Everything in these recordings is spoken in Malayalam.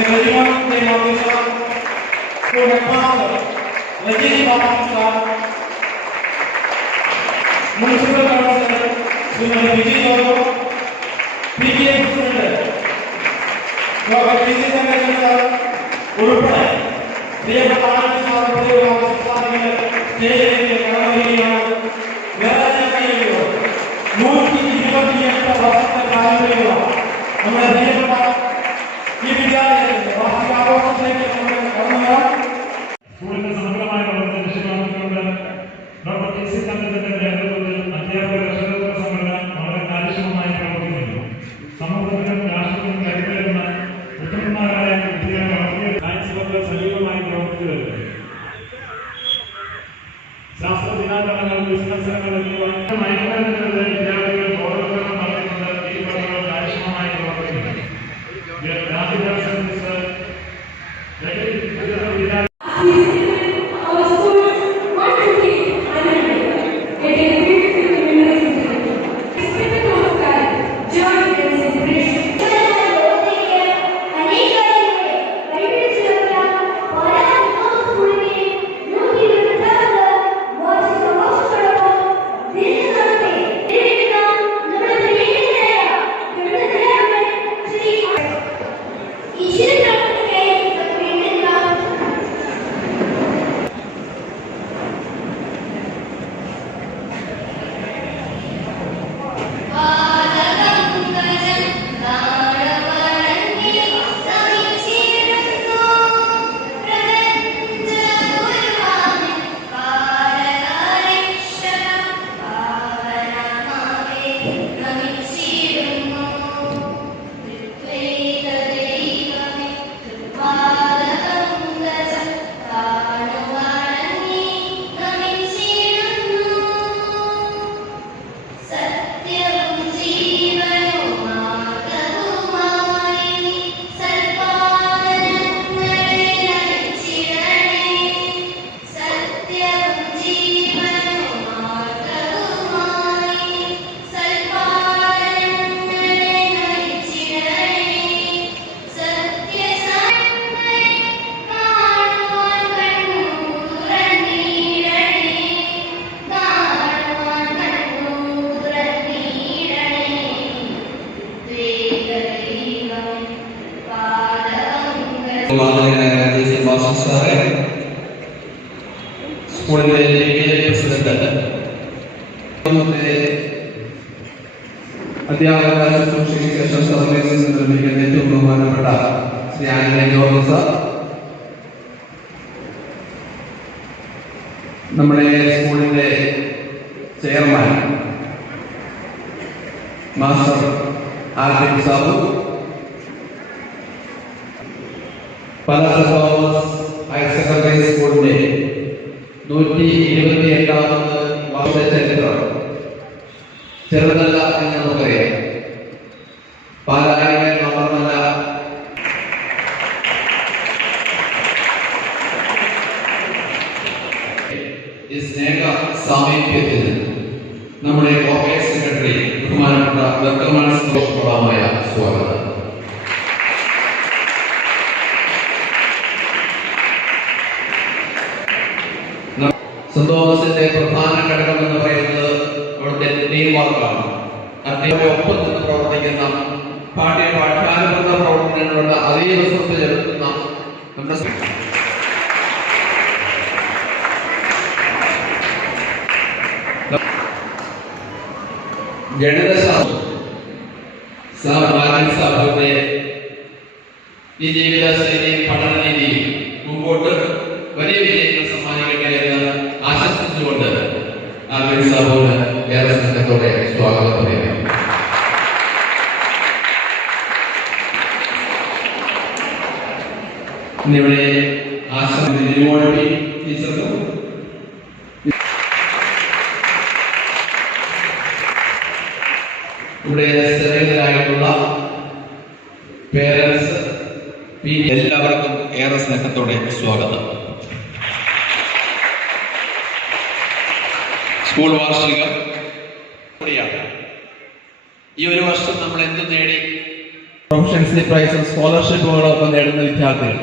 Nagkalimutan din ang isa kung nagpasa na di mapangsa Municipal Council Sunan Vijay Goro PKM President Bapak Vijay Sangajan Urupan Dia bertahan di salah satu yang sangat sangat Dia yang sangat ശാസ്ത്ര ദിനാചരണങ്ങൾ അധ്യാപക ശുശ്രൂഷയ്ക്ക് ശേഷം സർവീസിൽ നിർമ്മിക്കുന്ന ഏറ്റവും ബഹുമാനപ്പെട്ട ശ്രീ ആനന്ദ ജോർജ് സാർ നമ്മുടെ സ്കൂളിന്റെ ചെയർമാൻ മാസ്റ്റർ ആർട്ടിൻ സാബു പലാസ തോമസ് ഹയർ സെക്കൻഡറി സ്കൂളിന്റെ നൂറ്റി ഇരുപത്തി എട്ടാമത് വർഷചരിത്രം ചെറുതല്ല എന്ന് നമുക്കറിയാം പാലായിലെ മാത്രമല്ല ഈ സ്നേഹ സാമീപ്യത്തിൽ നമ്മുടെ കോർപ്പറേറ്റ് സെക്രട്ടറി ബഹുമാനപ്പെട്ട വർത്തമാന സന്തോഷപ്രദമായ സ്വാഗതം. സന്തോഷത്തിന്റെ പ്രധാന ഘടകം എന്ന് പറയുന്നത് അവിടുത്തെ ടീം വർക്കാണ് ഒപ്പം നിന്ന് പ്രവർത്തിക്കുന്ന പാഠ്യ പാഠ്യാനുബന്ധ പ്രവർത്തനങ്ങളുടെ അതീവ ശ്രദ്ധ ചെലുത്തുന്ന നമ്മുടെ ഗണിതശാസ്ത്രം. സാമാന്യ സാഹുവിന്റെ ഈ ജീവിതശൈലി പഠന സ്നേഹത്തോടെ സ്വാഗതം പറയുന്നു ഇന്നിവിടെ ആശം ലിമോളി ടീച്ചർക്കും. ഇവിടെ സന്നിഹിതരായിട്ടുള്ള പേരൻസ് എല്ലാവർക്കും ഏറെ സ്നേഹത്തോടെ സ്വാഗതം. സ്കൂൾ വാർഷികം കൂടിയാണ് ഈ ഒരു വർഷം നമ്മൾ എന്ത് നേടി? പ്രൊഫഷൻസി പ്രൈസും സ്കോളർഷിപ്പുകളൊക്കെ നേടുന്ന വിദ്യാർത്ഥികൾ.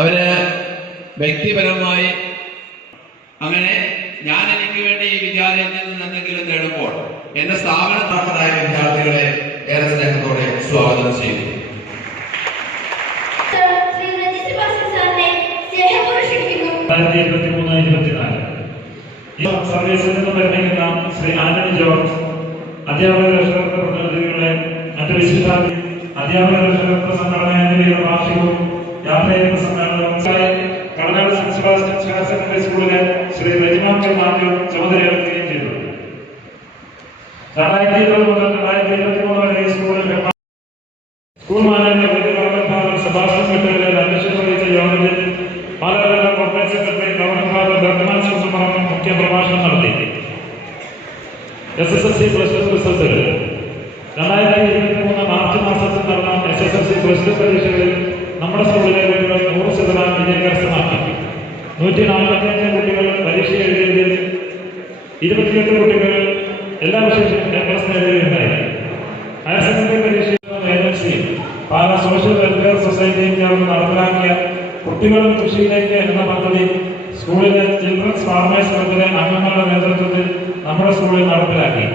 അവർ വ്യക്തിപരമായി അങ്ങനെ ഞാൻ എനിക്ക് വേണ്ടി ഈ വിദ്യാലയത്തിൽ നിന്ന് എന്തെങ്കിലും നേടുമ്പോൾ എന്റെ സ്ഥാപനത്തായ വിദ്യാർത്ഥികളെ ഏറെ സ്നേഹത്തോടെ സ്വാഗതം ചെയ്യുന്നു. ശ്രീ രജിത് ബാസി സാറിനെ സ്നേഹപൂർവം ക്ഷണിക്കുന്നു. രണ്ടായിരത്തി ഇരുപത്തി മൂന്ന് ഇരുപത്തിനാല്. സർവീസിൽ നിന്ന് പരിഗണിക്കുന്ന ശ്രീ ആനന്ദ് ജോർജ് അധ്യാപക രക്ഷകർത്ത പ്രതിനിധികളെ മറ്റ് വിശിഷ്ട അധ്യാപക രക്ഷകർത്ത സംഘടന എന്നിവയുടെ വാർഷികവും യാത്രയയപ്പ് സമ്മേളനവും കടനാട് ഹയർ സെക്കൻഡറി സ്കൂളിലെ ശ്രീ റെജിമാൻ കെ മാത്യു ചുമതലയേൽക്കുകയും ചെയ്തു രണ്ടായിരത്തി ഇരുപത് മുതൽ രണ്ടായിരത്തി ഇരുപത്തി മൂന്ന് വരെ സ്കൂളിൽ സ്കൂൾ മാനേജ്മെന്റ് ഗവർണർ സെബാസ്റ്റ്യൻ സെക്രട്ടറിയുടെ വഹിച്ച യോഗത്തിൽ മാതാപിതാക്കൾ corporate secretary governor father Bergman Subramaniam മുഖ്യ പ്രഭാഷണം നടത്തി. S S L C plus two റിസൾട്ടുകൾ രണ്ടായിരത്തി ഇരുപത്തി മൂന്ന് മാർച്ച് മാസത്തിൽ നടന്ന S S L C plus two പരീക്ഷകളിൽ നമ്മുടെ സ്കൂളിലെ കുട്ടികൾ നൂറ് ശതമാനം വിജയം കരസ്ഥമാക്കി നൂറ്റി നാൽപ്പത്തിയഞ്ച് കുട്ടികൾ പരീക്ഷ എഴുതിയതിൽ ഇരുപത്തിയെട്ട് കുട്ടികൾ എല്ലാ വിഷയത്തിലും എ പ്ലസ് നേടുകയുണ്ടായി ഹയർ സെക്കൻഡറി പരീക്ഷ ഏജൻസി പാല സോഷ്യൽ വെൽഫെയർ സൊസൈറ്റിയും ചേർന്ന് നടപ്പിലാക്കിയ കുട്ടികളും കൃഷിയിലേക്ക് എന്ന പദ്ധതി സ്കൂളിലെ ചിൽഡ്രൻസ് ഫാർമേഴ്സ് ക്ലബിലെ അംഗങ്ങളുടെ നേതൃത്വത്തിൽ നമ്മുടെ സ്കൂളിൽ നടപ്പിലാക്കി.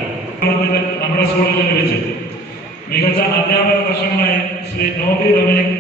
നമ്മുടെ സ്കൂളിൽ ലഭിച്ചു. മികച്ച അധ്യാപക വർഷങ്ങളായി ശ്രീ നോബി ഡൊമിനിക്